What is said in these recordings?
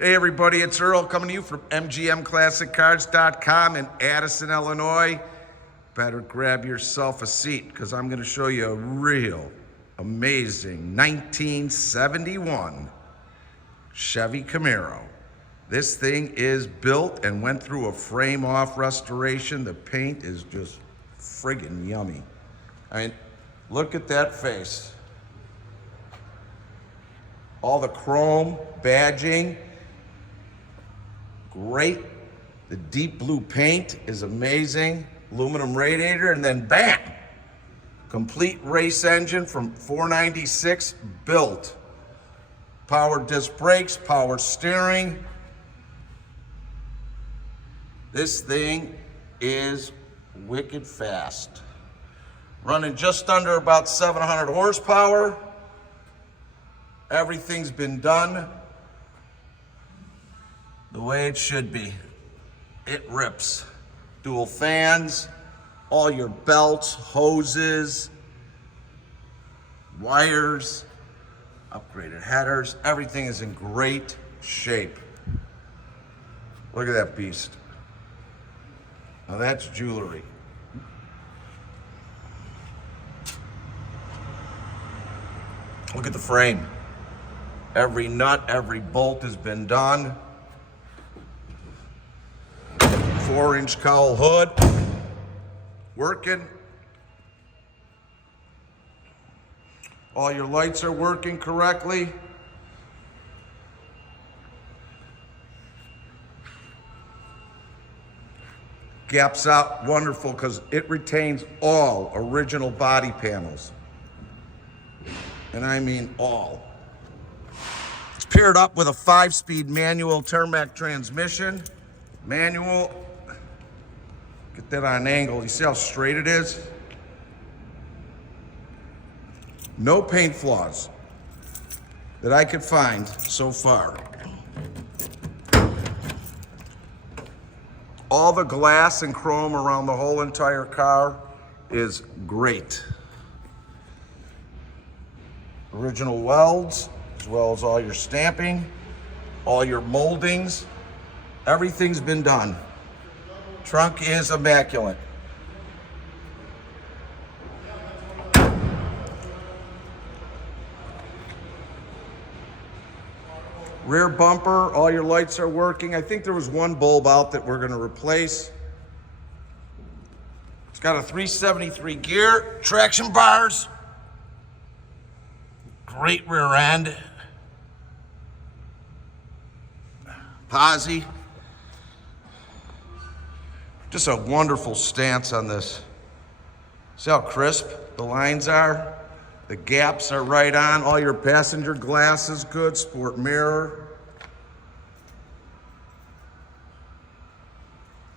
Hey everybody, it's Earl coming to you from MGMClassicCars.com in Addison, Illinois. Better grab yourself a seat because I'm going to show you a real amazing 1971 Chevy Camaro. This thing is built and went through a frame-off restoration. The paint is just friggin' yummy. I mean, look at that face. All the chrome badging. Great. The deep blue paint is amazing. Aluminum radiator, and then bam! Complete race engine from 496 built. Power disc brakes, power steering. This thing is wicked fast. Running just under about 700 horsepower. Everything's been done the way it should be. It rips. Dual fans, all your belts, hoses, wires, upgraded headers. Everything is in great shape. Look at that beast. Now that's jewelry. Look at the frame. Every nut, every bolt has been done. 4-inch cowl hood, working. All your lights are working correctly. Gaps out wonderful because it retains all original body panels. And I mean all. It's paired up with a 5-speed manual Tremec transmission. Manual. Get that on an angle. You see how straight it is? No paint flaws that I could find so far. All the glass and chrome around the whole entire car is great. Original welds, as well as all your stamping, all your moldings. Everything's been done. Trunk is immaculate. Rear bumper, all your lights are working. I think there was one bulb out that we're gonna replace. It's got a 373 gear, traction bars, great rear end. Posi. Just a wonderful stance on this. See how crisp the lines are? The gaps are right on. All your passenger glass is good. Sport mirror.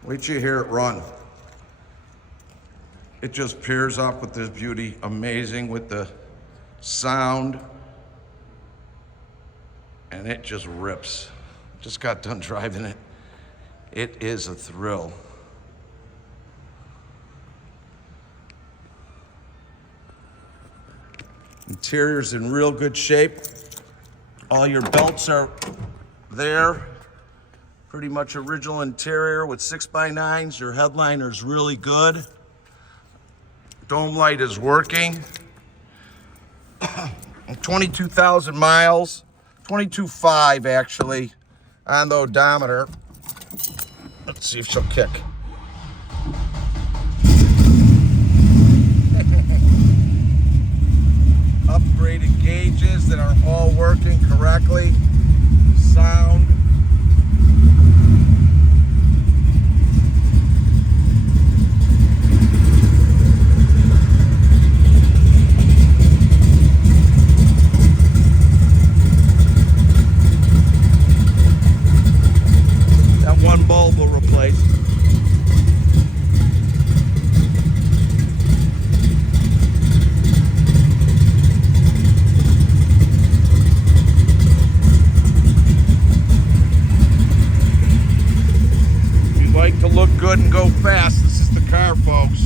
Wait till you hear it run. It just pairs up with this beauty. Amazing with the sound. And it just rips. Just got done driving it. It is a thrill. Interior's in real good shape. All your belts are there. Pretty much original interior with 6x9s. Your headliner's really good. Dome light is working. 22,000 miles. 22.5 actually on the odometer. Let's see if she'll kick. Upgraded gauges that are all working correctly. Sound. That one bulb will replace. To look good and go fast, this is the car, folks.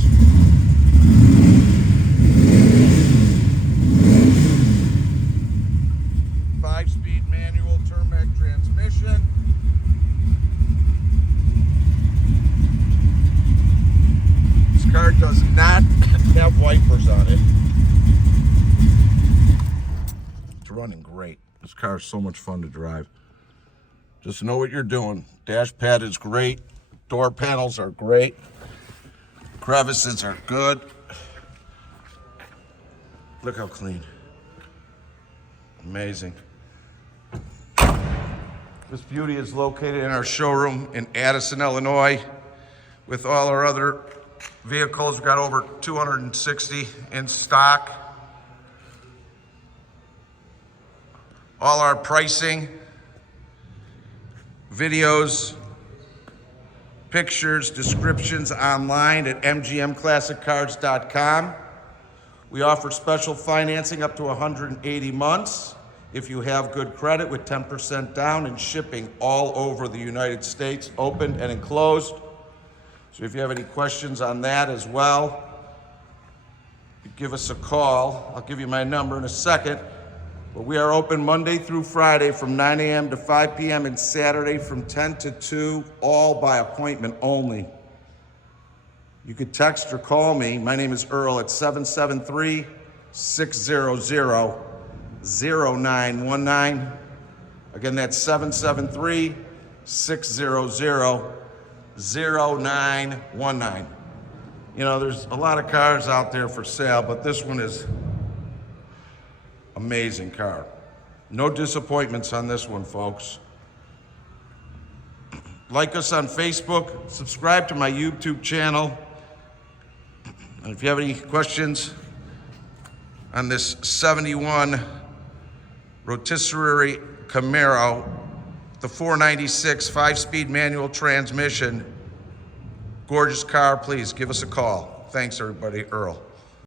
5-speed manual Tremec transmission. not have wipers on it. It's running great. This car is so much fun to drive. Just know what you're doing. Dash pad is great. Door panels are great. Crevices are good. Look how clean. Amazing. This beauty is located in our showroom in Addison, Illinois. With all our other vehicles, we've got over 260 in stock. All our pricing, videos, pictures, descriptions online at mgmclassiccars.com. We offer special financing up to 180 months if you have good credit with 10% down and shipping all over the United States, opened and enclosed. So if you have any questions on that as well, give us a call. I'll give you my number in a second. But we are open Monday through Friday from 9 a.m. to 5 p.m. and Saturday from 10 to 2, all by appointment only. You could text or call me. My name is Earl at 773-600-0919. Again, that's 773-600-0919. You know, there's a lot of cars out there for sale, but this one is amazing car. No disappointments on this one, folks. Like us on Facebook, subscribe to my YouTube channel. And if you have any questions on this 71 rotisserie Camaro, the 496 5-speed manual transmission, gorgeous car, please give us a call. Thanks, everybody. Earl.